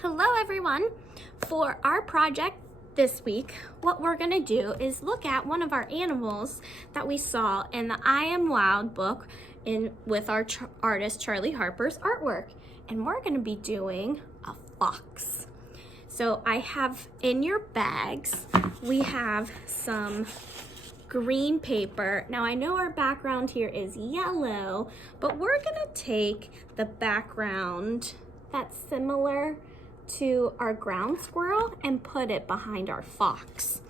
Hello everyone! For our project this week, what we're going to do is look at one of our animals that we saw in the I Am Wild book with our artist Charley Harper's artwork. And we're going to be doing a fox. So I have in your bags, we have some green paper. Now I know our background here is yellow, but we're going to take the background that's similar to our ground squirrel and put it behind our fox.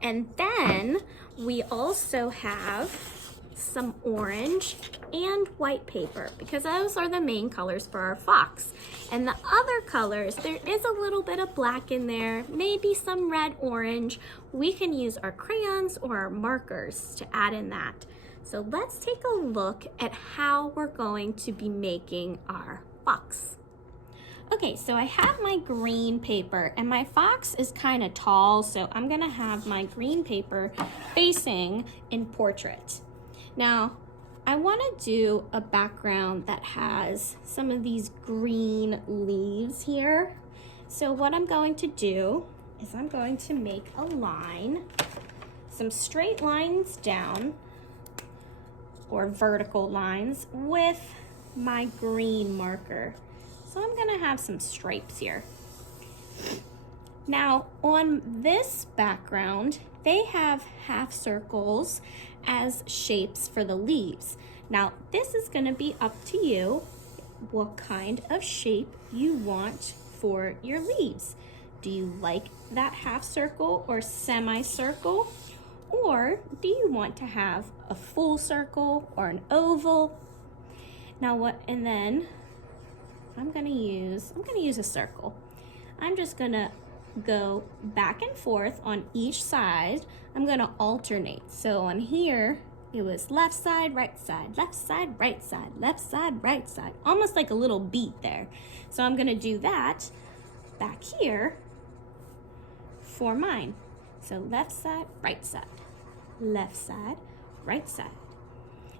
And then we also have some orange and white paper because those are the main colors for our fox. And the other colors, there is a little bit of black in there, maybe some red, orange. We can use our crayons or our markers to add in that. So let's take a look at how we're going to be making our fox. Okay, so I have my green paper and my fox is kind of tall, so I'm gonna have my green paper facing in portrait. Now, I wanna do a background that has some of these green leaves here. So what I'm going to do is I'm going to make a line, some straight lines down, or vertical lines with my green marker. So I'm gonna have some stripes here. Now on this background, they have half circles as shapes for the leaves. Now this is gonna be up to you what kind of shape you want for your leaves. Do you like that half circle or semicircle? Or do you want to have a full circle or an oval? Now and then I'm gonna use a circle. I'm just gonna go back and forth on each side. I'm gonna alternate. So on here, it was left side, right side, left side, right side, left side, right side. Almost like a little beat there. So I'm gonna do that back here for mine. So left side, right side, left side, right side.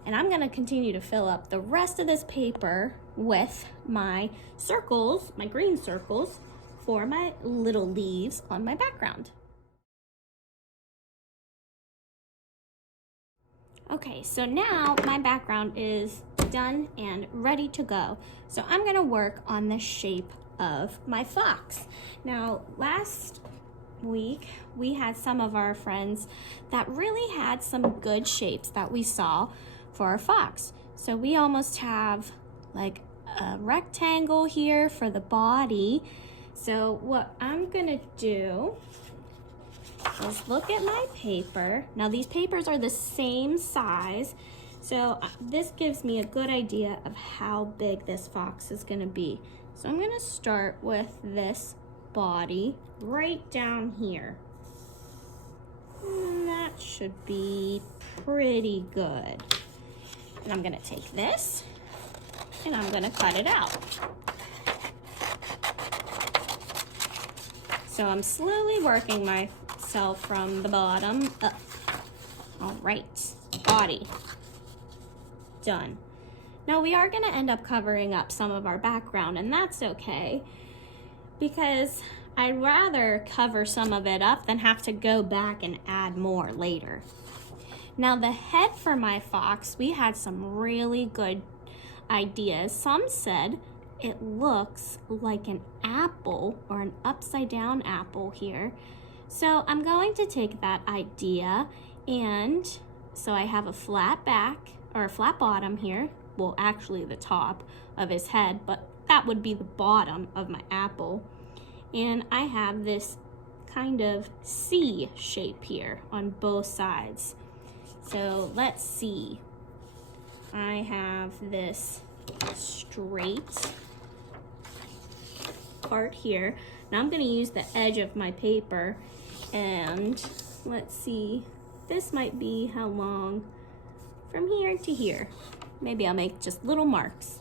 And I'm gonna continue to fill up the rest of this paper with my circles, my green circles, for my little leaves on my background. Okay, so now my background is done and ready to go. So I'm gonna work on the shape of my fox. Now, last week, we had some of our friends that really had some good shapes that we saw for our fox. So we almost have like a rectangle here for the body. So what I'm gonna do is look at my paper. Now these papers are the same size, so this gives me a good idea of how big this fox is gonna be. So I'm gonna start with this body right down here. And that should be pretty good. And I'm gonna take this and I'm gonna cut it out. So I'm slowly working myself from the bottom up. All right, body, done. Now we are gonna end up covering up some of our background, and that's okay, because I'd rather cover some of it up than have to go back and add more later. Now the head for my fox, we had some really good ideas. Some said it looks like an apple or an upside down apple here. So I'm going to take that idea, and so I have a flat back or a flat bottom here. Well, actually the top of his head, but that would be the bottom of my apple. And I have this kind of C shape here on both sides. So let's see. I have this straight part here. Now I'm going to use the edge of my paper, and let's see. This might be how long from here to here. Maybe I'll make just little marks.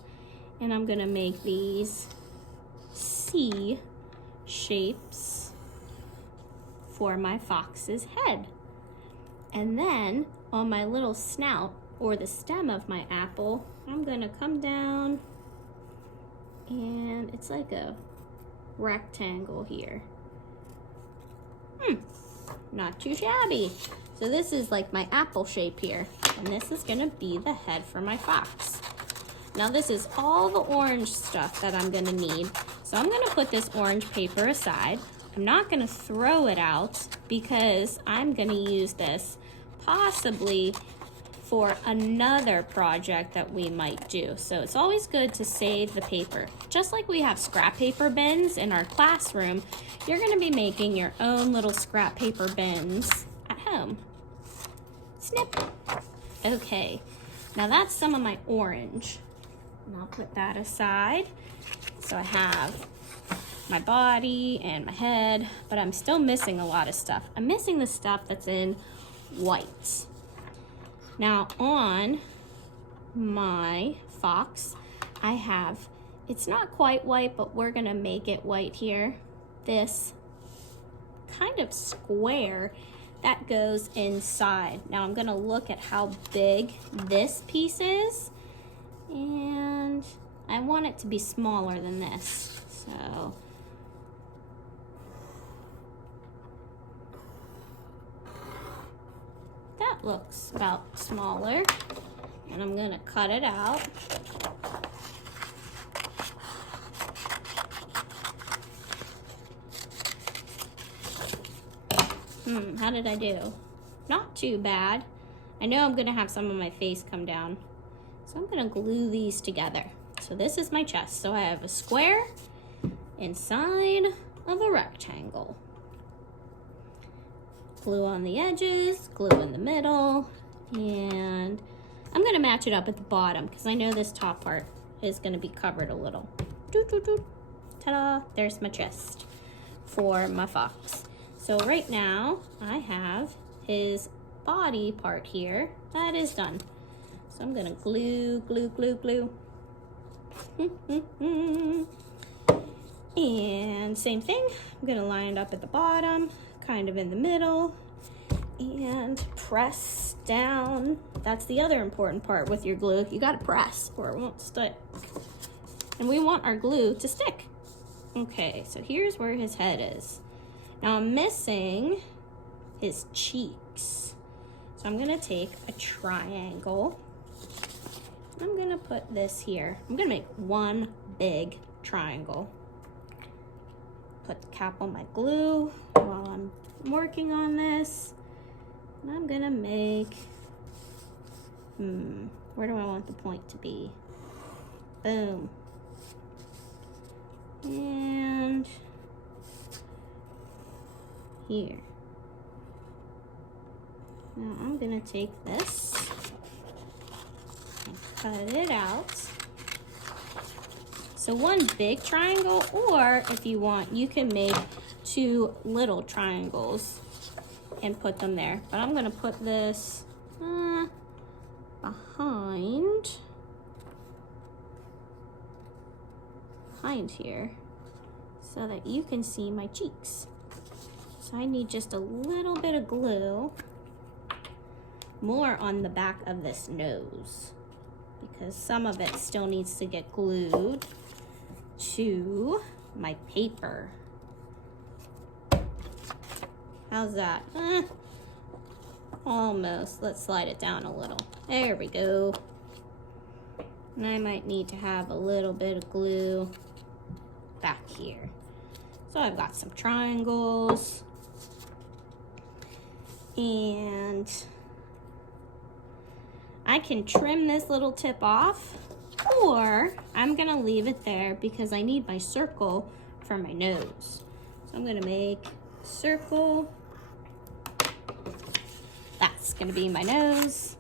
And I'm going to make these C shapes for my fox's head. And then on my little snout, or the stem of my apple, I'm gonna come down, and it's like a rectangle here. Not too shabby. So this is like my apple shape here, and this is gonna be the head for my fox. Now this is all the orange stuff that I'm gonna need. So I'm gonna put this orange paper aside. I'm not gonna throw it out because I'm gonna use this possibly for another project that we might do. So it's always good to save the paper. Just like we have scrap paper bins in our classroom, you're gonna be making your own little scrap paper bins at home. Snip. Okay, now that's some of my orange. And I'll put that aside. So I have my body and my head, but I'm still missing a lot of stuff. I'm missing the stuff that's in white. Now on my fox, I have, it's not quite white, but we're gonna make it white here. This kind of square that goes inside. Now I'm gonna look at how big this piece is, and I want it to be smaller than this. So that looks about smaller, and I'm gonna cut it out. How did I do? Not too bad. I know I'm gonna have some of my face come down, so I'm gonna glue these together. So this is my chest. So I have a square inside of a rectangle. Glue on the edges, glue in the middle, and I'm gonna match it up at the bottom because I know this top part is gonna be covered a little. Ta-da, there's my chest for my fox. So right now I have his body part here. That is done. So I'm gonna glue, glue, glue, glue. And same thing, I'm gonna line it up at the bottom, kind of in the middle, and press down. That's the other important part with your glue. You gotta press or it won't stick. And we want our glue to stick. Okay, so here's where his head is. Now I'm missing his cheeks. So I'm gonna take a triangle. I'm gonna put this here. I'm gonna make one big triangle. Put the cap on my glue while I'm working on this. And I'm gonna make, where do I want the point to be? Boom. And here. Now I'm gonna take this and cut it out. So one big triangle, or if you want, you can make two little triangles and put them there. But I'm gonna put this behind here so that you can see my cheeks. So I need just a little bit of glue, more on the back of this nose, because some of it still needs to get glued to my paper. How's that? Almost. Let's slide it down a little. There we go. And I might need to have a little bit of glue back here. So I've got some triangles, and I can trim this little tip off, or I'm gonna leave it there because I need my circle for my nose. So I'm gonna make a circle. That's gonna be my nose.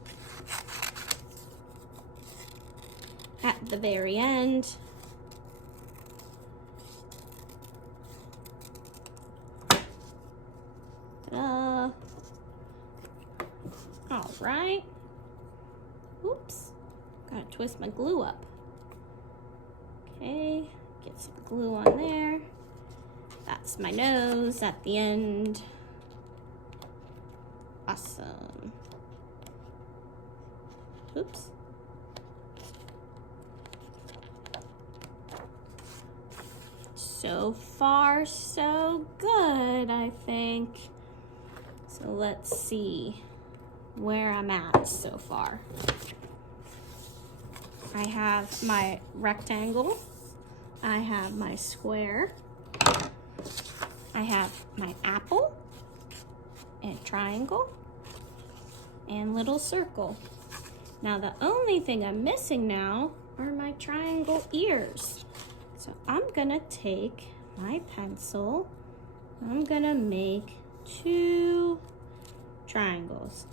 At the very end, ta-da. All right. Oops, gotta twist my glue up. Okay, get some glue on there. That's my nose at the end. Awesome. Oops. So far, so good, I think. So let's see where I'm at so far. I have my rectangle. I have my square. I have my apple and triangle and little circle. Now the only thing I'm missing now are my triangle ears. So I'm gonna take my pencil, I'm gonna make 2 triangles.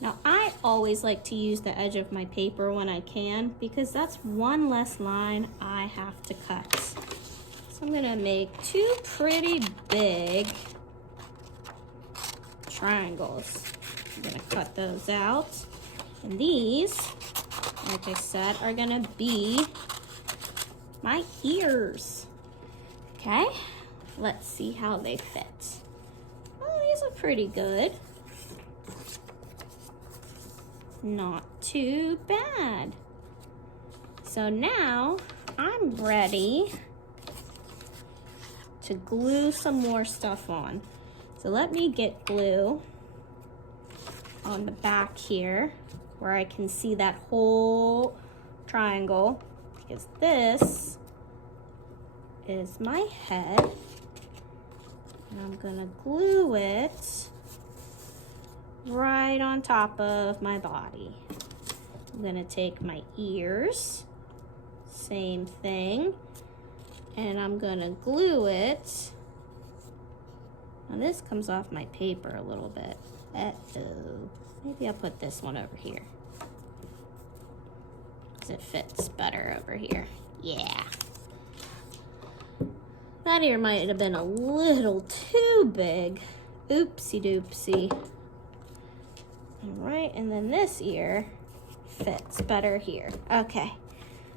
Now I always like to use the edge of my paper when I can because that's one less line I have to cut. So I'm gonna make 2 pretty big triangles. I'm gonna cut those out. And these, like I said, are gonna be my ears. Okay, let's see how they fit. Oh, these are pretty good. Not too bad. So now I'm ready to glue some more stuff on. So let me get glue on the back here where I can see that whole triangle, because this is my head. And I'm gonna glue it right on top of my body. I'm gonna take my ears, same thing, and I'm gonna glue it. Now this comes off my paper a little bit. Uh-oh. Maybe I'll put this one over here, because it fits better over here. Yeah. That ear might have been a little too big. Oopsie doopsie. All right, and then this ear fits better here. Okay,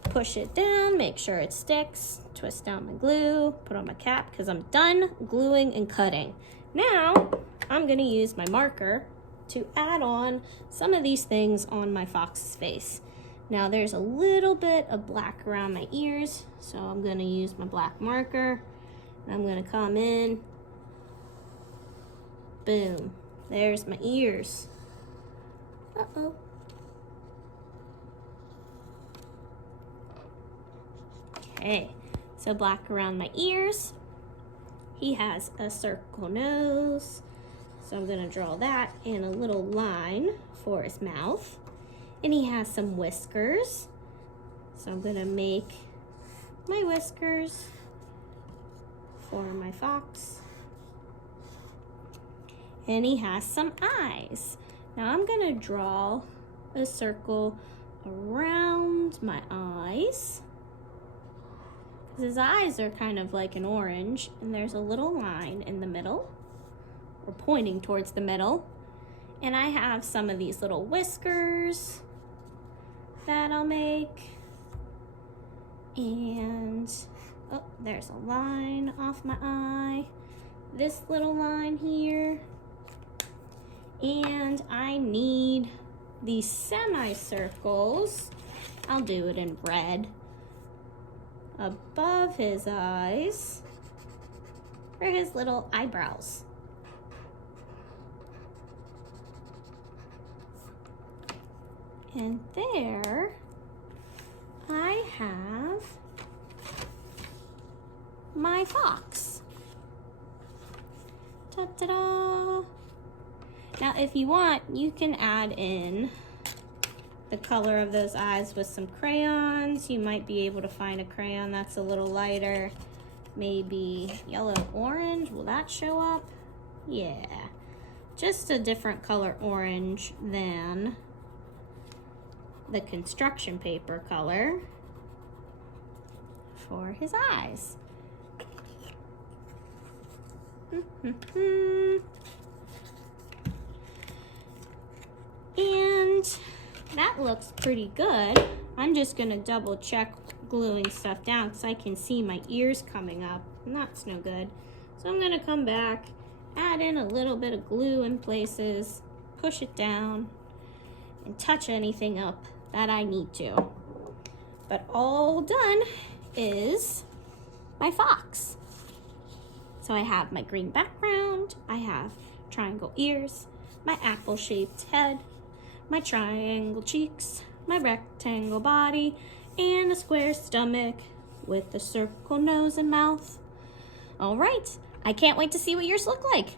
push it down, make sure it sticks, twist down my glue, put on my cap, because I'm done gluing and cutting. Now, I'm gonna use my marker to add on some of these things on my fox's face. Now, there's a little bit of black around my ears, so I'm gonna use my black marker, and I'm gonna come in, boom, there's my ears. Uh-oh. Okay, so black around my ears. He has a circle nose, so I'm gonna draw that and a little line for his mouth. And he has some whiskers, so I'm gonna make my whiskers for my fox. And he has some eyes. Now I'm gonna draw a circle around my eyes, because his eyes are kind of like an orange, and there's a little line in the middle, or pointing towards the middle. And I have some of these little whiskers that I'll make. And, oh, there's a line off my eye. This little line here. And I need these semicircles. I'll do it in red. Above his eyes for his little eyebrows. And there I have my fox. Ta-da-da! Now, if you want, you can add in the color of those eyes with some crayons. You might be able to find a crayon that's a little lighter. Maybe yellow, orange. Will that show up? Yeah. Just a different color orange than the construction paper color for his eyes. And that looks pretty good. I'm just gonna double check gluing stuff down because I can see my ears coming up, and that's no good. So I'm gonna come back, add in a little bit of glue in places, push it down, and touch anything up that I need to. But all done is my fox. So I have my green background, I have triangle ears, my apple-shaped head, my triangle cheeks, my rectangle body, and a square stomach with a circle nose and mouth. All right, I can't wait to see what yours look like.